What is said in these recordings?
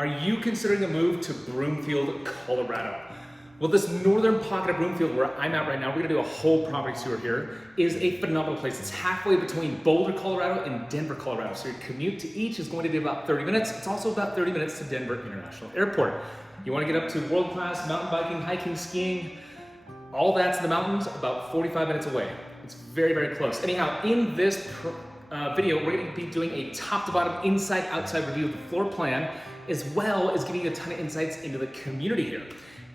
Are you considering a move to Broomfield, Colorado? Well, this northern pocket of Broomfield where I'm at right now, we're gonna do a whole property tour here, is a phenomenal place. It's halfway between Boulder, Colorado and Denver, Colorado. So your commute to each is going to be about 30 minutes. It's also about 30 minutes to Denver International Airport. You wanna get up to world-class mountain biking, hiking, skiing, all that's in the mountains, about 45 minutes away. It's very, very close. Anyhow, in this video, we're gonna be doing a top to bottom, inside, outside review of the floor plan, as well as giving you a ton of insights into the community here.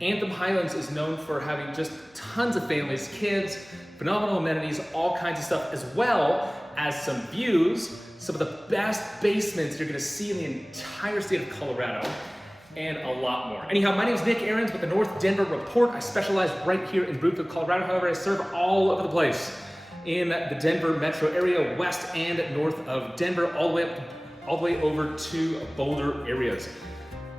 Anthem Highlands is known for having just tons of families, kids, phenomenal amenities, all kinds of stuff, as well as some views, some of the best basements you're gonna see in the entire state of Colorado, and a lot more. Anyhow, my name is Nick Ahrens with the North Denver Report. I specialize right here in Broomfield, Colorado. However, I serve all over the place in the Denver metro area, west and north of Denver, all the way over to Boulder areas.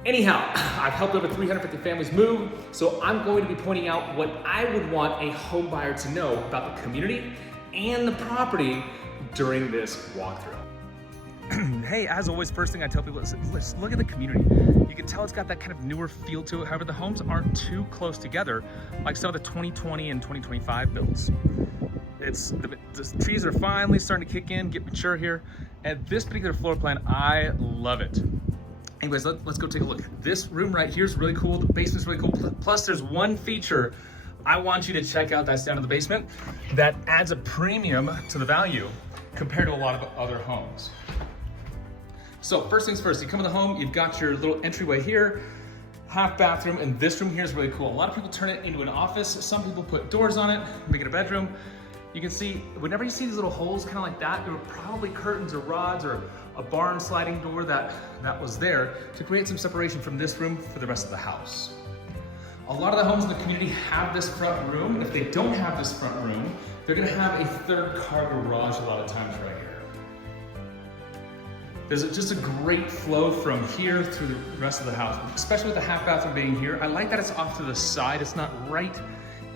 Anyhow, I've helped over 350 families move, so I'm going to be pointing out what I would want a home buyer to know about the community and the property during this walkthrough. Hey, as always, first thing I tell people is let's look at the community. You can tell it's got that kind of newer feel to it. However, the homes aren't too close together like some of the 2020 and 2025 builds. The trees are finally starting to kick in, get mature here. And this particular floor plan, I love it. Anyways, let's go take a look. This room right here is really cool. The basement's really cool. Plus, there's one feature I want you to check out that's down in the basement that adds a premium to the value compared to a lot of other homes. So first things first, you come in the home, you've got your little entryway here, half bathroom, and this room here is really cool. A lot of people turn it into an office. Some people put doors on it, make it a bedroom. You can see, whenever you see these little holes kind of like that, there were probably curtains or rods or a barn sliding door that was there to create some separation from this room for the rest of the house. A lot of the homes in the community have this front room, and if they don't have this front room, they're gonna have a third car garage a lot of times right here. There's just a great flow from here through the rest of the house, especially with the half bathroom being here. I like that it's off to the side. It's not right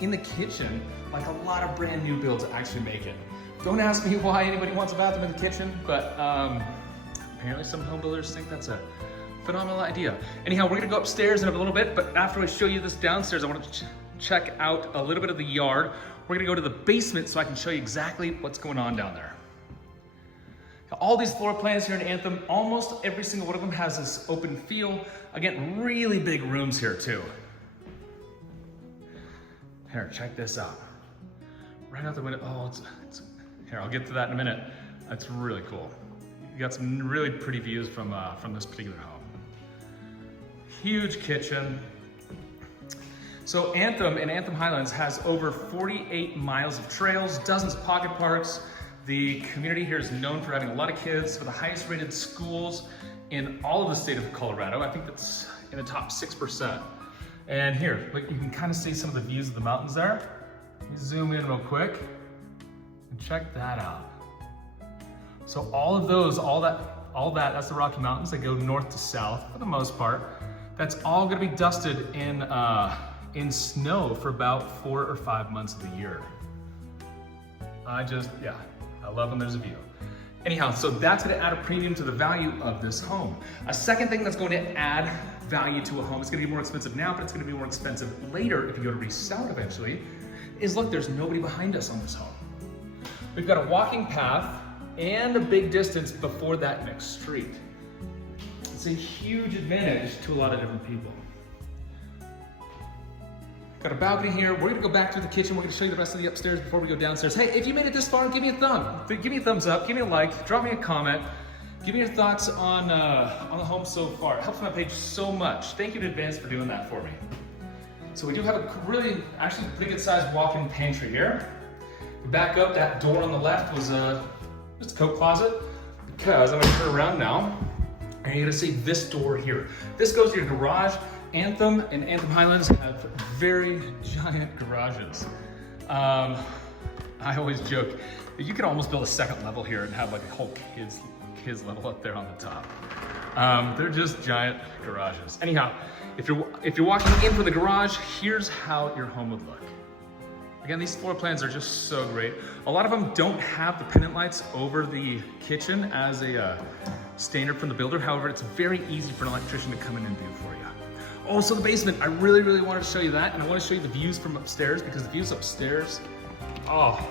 in the kitchen like a lot of brand new builds actually make it. Don't ask me why anybody wants a bathroom in the kitchen, but apparently some home builders think that's a phenomenal idea. Anyhow, we're gonna go upstairs in a little bit, but after I show you this downstairs, I want to check out a little bit of the yard. We're gonna go to the basement so I can show you exactly what's going on down there. All these floor plans here in Anthem, almost every single one of them has this open feel. Again, really big rooms here too. Here, check this out. Right out the window, oh, here, I'll get to that in a minute. That's really cool. You got some really pretty views from this particular home. Huge kitchen. So Anthem and Anthem Highlands has over 48 miles of trails, dozens of pocket parks. The community here is known for having a lot of kids, with the highest rated schools in all of the state of Colorado. I think that's in the top 6%. And here, look, you can kind of see some of the views of the mountains there. Let me zoom in real quick and check that out. So all of those, all that's the Rocky Mountains that go north to south for the most part. That's all gonna be dusted in snow for about 4 or 5 months of the year. I love when there's a view. Anyhow, so that's gonna add a premium to the value of this home. A second thing that's going to add value to a home, it's gonna be more expensive now, but it's gonna be more expensive later if you go to resell it eventually, is look, there's nobody behind us on this home. We've got a walking path and a big distance before that next street. It's a huge advantage to a lot of different people. Got a balcony here. We're gonna go back to the kitchen. We're gonna show you the rest of the upstairs before we go downstairs. Hey, if you made it this far, give me a thumbs up, give me a like, drop me a comment. Give me your thoughts on the home so far. It helps my page so much. Thank you in advance for doing that for me. So we do have a really, actually pretty good sized walk-in pantry here. We back up, that door on the left was just a coat closet, because I'm gonna turn around now, and you're gonna see this door here. This goes to your garage. Anthem and Anthem Highlands have very giant garages. I always joke that you could almost build a second level here and have like a whole kids level up there on the top. They're just giant garages. Anyhow, if you're walking in for the garage, here's how your home would look. Again, these floor plans are just so great. A lot of them don't have the pendant lights over the kitchen as a standard from the builder. However, it's very easy for an electrician to come in and do for you. Also, the basement, I really wanted to show you that, and I want to show you the views from upstairs, because the views upstairs, oh,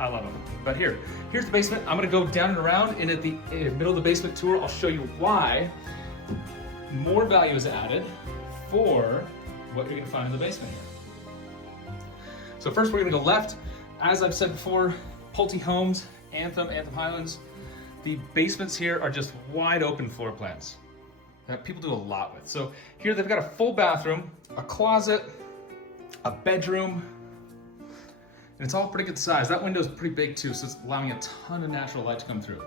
I love them. But here's the basement. I'm gonna go down and around, and at the middle of the basement tour, I'll show you why more value is added for what you're gonna find in the basement here. So first we're gonna go left. As I've said before, Pulte Homes, Anthem Highlands, the basements here are just wide open floor plans that people do a lot with. So here they've got a full bathroom, a closet, a bedroom, and it's all pretty good size. That window's pretty big too, so it's allowing a ton of natural light to come through.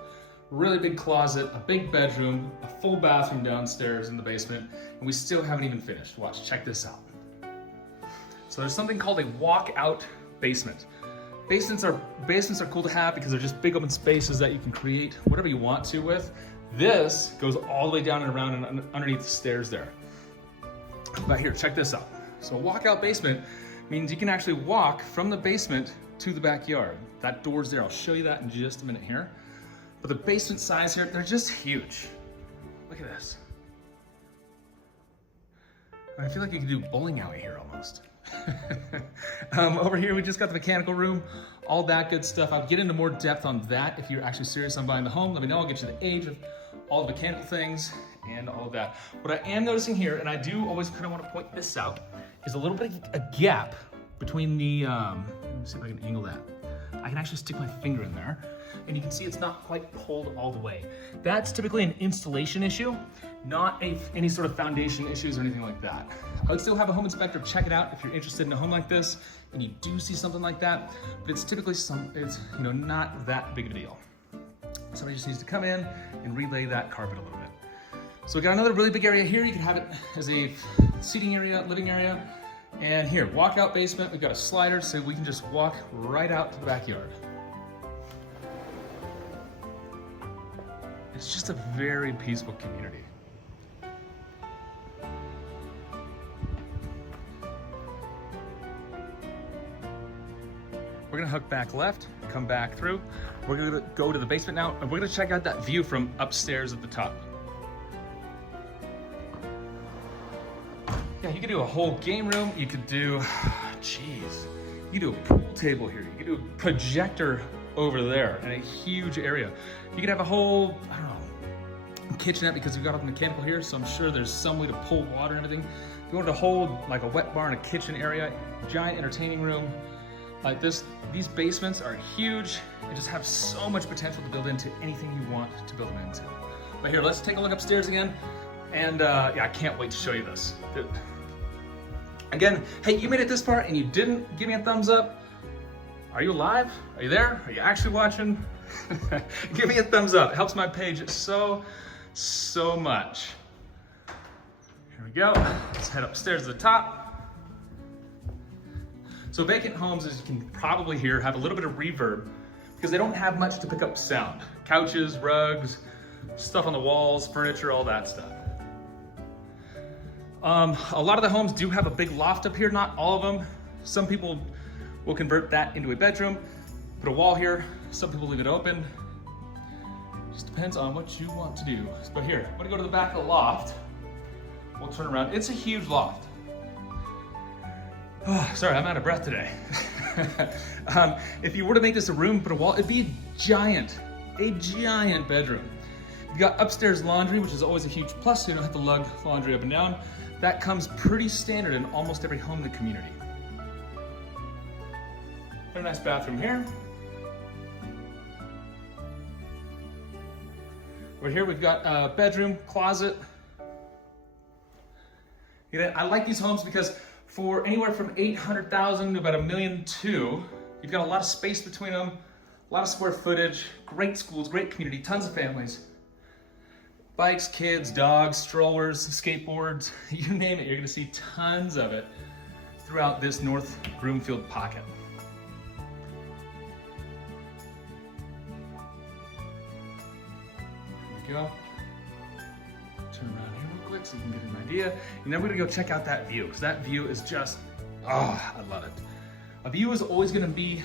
Really big closet, a big bedroom, a full bathroom downstairs in the basement, and we still haven't even finished. Watch, check this out. So there's something called a walkout basement. Basements are cool to have because they're just big open spaces that you can create whatever you want to with. This goes all the way down and around and underneath the stairs there. But here, check this out. So a walkout basement means you can actually walk from the basement to the backyard. That door's there, I'll show you that in just a minute here. But the basement size here, they're just huge. Look at this. I feel like you could do a bowling alley here almost. Over here, we just got the mechanical room, all that good stuff. I'll get into more depth on that if you're actually serious on buying the home. Let me know, I'll get you the age of all the mechanical things and all of that. What I am noticing here, and I do always kind of want to point this out, is a little bit of a gap between the, let me see if I can angle that. I can actually stick my finger in there, and you can see it's not quite pulled all the way. That's typically an installation issue, not any sort of foundation issues or anything like that. I would still have a home inspector check it out if you're interested in a home like this and you do see something like that, but it's typically not that big of a deal. Somebody just needs to come in and relay that carpet a little bit. So we got another really big area here. You can have it as a seating area, living area. And here, walkout basement. We've got a slider so we can just walk right out to the backyard. It's just a very peaceful community. We're gonna hook back left, come back through. We're gonna go to the basement now, and we're gonna check out that view from upstairs at the top. Yeah, you could do a whole game room. You could do, geez, you could do a pool table here. You could do a projector over there in a huge area. You could have a whole, I don't know, kitchenette because we've got all the mechanical here, so I'm sure there's some way to pull water and everything. If you wanted to hold like a wet bar in a kitchen area, giant entertaining room like this, these basements are huge and just have so much potential to build into anything you want to build them into. But here, let's take a look upstairs again. And yeah, I can't wait to show you this. Again, hey, you made it this far and you didn't give me a thumbs up. Are you alive? Are you there? Are you actually watching? Give me a thumbs up. It helps my page so much. Here we go. Let's head upstairs to the top. So vacant homes, as you can probably hear, have a little bit of reverb because they don't have much to pick up sound. Couches, rugs, stuff on the walls, furniture, all that stuff. A lot of the homes do have a big loft up here, not all of them. Some people will convert that into a bedroom, put a wall here. Some people leave it open. Just depends on what you want to do. But here, I'm gonna go to the back of the loft. We'll turn around. It's a huge loft. Oh, sorry, I'm out of breath today. If you were to make this a room, put a wall, it'd be a giant bedroom. You've got upstairs laundry, which is always a huge plus, so you don't have to lug laundry up and down. That comes pretty standard in almost every home in the community. Very nice bathroom here. Over here we've got a bedroom, closet. I like these homes because for anywhere from 800,000 to about $1.2 million, you've got a lot of space between them, a lot of square footage, great schools, great community, tons of families. Bikes, kids, dogs, strollers, skateboards, you name it, you're gonna see tons of it throughout this North Broomfield pocket. Here we go. Turn around here real quick so you can get an idea. And then we're gonna go check out that view, because that view is just, oh, I love it. A view is always gonna be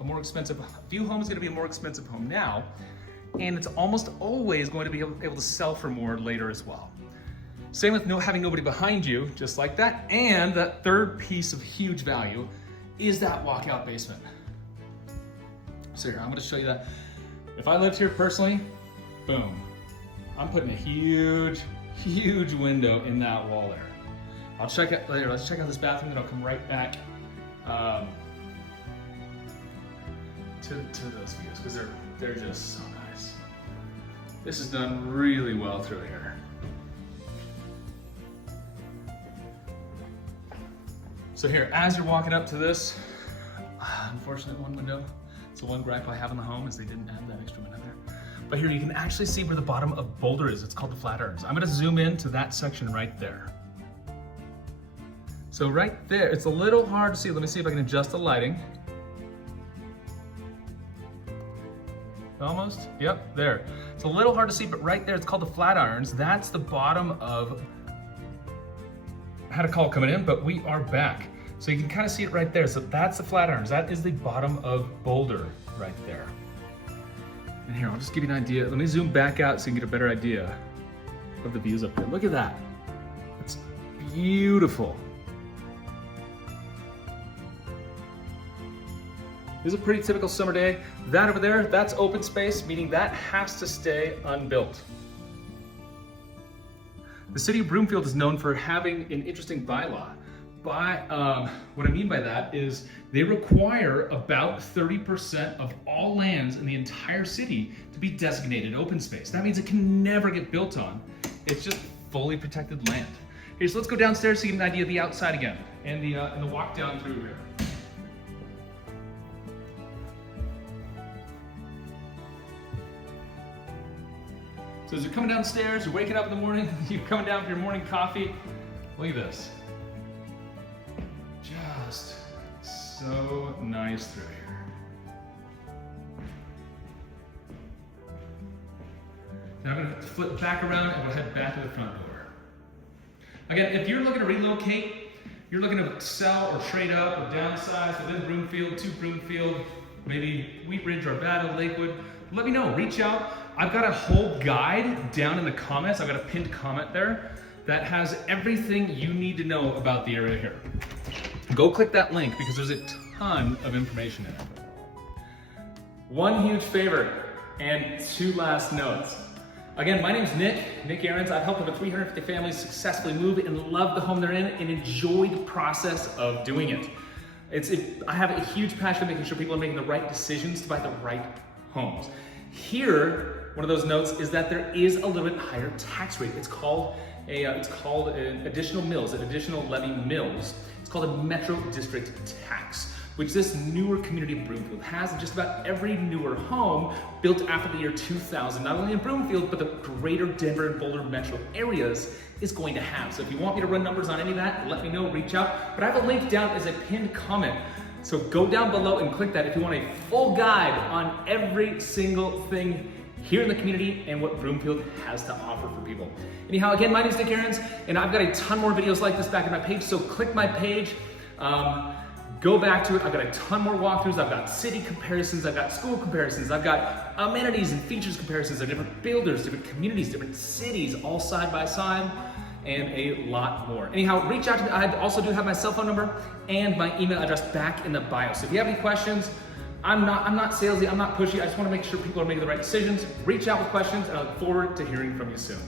a more expensive, view home is gonna be a more expensive home now, and it's almost always going to be able to sell for more later as well. Same with having nobody behind you, just like that. And that third piece of huge value is that walkout basement. So here, I'm gonna show you that. If I lived here personally, boom, I'm putting a huge, huge window in that wall there. I'll check it later. Let's check out this bathroom, then I'll come right back to those views, because they're just so nice. This is done really well through here. So here, as you're walking up to this, unfortunate one window. So one gripe I have in the home is they didn't add that extra window there. But here you can actually see where the bottom of Boulder is. It's called the Flatirons. I'm gonna zoom in to that section right there. So right there, it's a little hard to see. Let me see if I can adjust the lighting. Almost, yep, there. It's a little hard to see, but right there, it's called the Flatirons. That's the bottom of, I had a call coming in, but we are back. So you can kind of see it right there. So that's the Flatirons. That is the bottom of Boulder right there. And here, I'll just give you an idea. Let me zoom back out so you can get a better idea of the views up there. Look at that. It's beautiful. This is a pretty typical summer day. That over there, that's open space, meaning that has to stay unbuilt. The city of Broomfield is known for having an interesting bylaw. What I mean by that is they require about 30% of all lands in the entire city to be designated open space. That means it can never get built on. It's just fully protected land. Here, so let's go downstairs to get an idea of the outside again and the walk down through here. So as you're coming downstairs, you're waking up in the morning, you're coming down for your morning coffee, look at this. Just so nice through here. Now I'm gonna flip back around and we'll head back to the front door. Again, if you're looking to relocate, you're looking to sell or trade up or downsize within Broomfield, to Broomfield, maybe Wheat Ridge, Arvada, Lakewood, let me know, reach out. I've got a whole guide down in the comments. I've got a pinned comment there that has everything you need to know about the area here. Go click that link because there's a ton of information in it. One huge favor and two last notes. Again, my name's Nick Ahrens. I've helped over 350 families successfully move and love the home they're in and enjoy the process of doing it. I have a huge passion of making sure people are making the right decisions to buy the right homes. Here, one of those notes is that there is a little bit higher tax rate. It's called an additional mills, an additional levy mills. It's called a Metro District tax, which this newer community of Broomfield has in just about every newer home built after the year 2000, not only in Broomfield, but the greater Denver and Boulder metro areas is going to have. So if you want me to run numbers on any of that, let me know, reach out. But I have a link down as a pinned comment. So go down below and click that if you want a full guide on every single thing here in the community and what Broomfield has to offer for people. Anyhow, again, my name is Nick Ahrens, and I've got a ton more videos like this back on my page, so click my page, go back to it. I've got a ton more walkthroughs. I've got city comparisons, I've got school comparisons, I've got amenities and features comparisons of different builders, different communities, different cities, all side by side, and a lot more. Anyhow, reach out to me. I also do have my cell phone number and my email address back in the bio. So if you have any questions, I'm not salesy, I'm not pushy. I just want to make sure people are making the right decisions. Reach out with questions, and I look forward to hearing from you soon.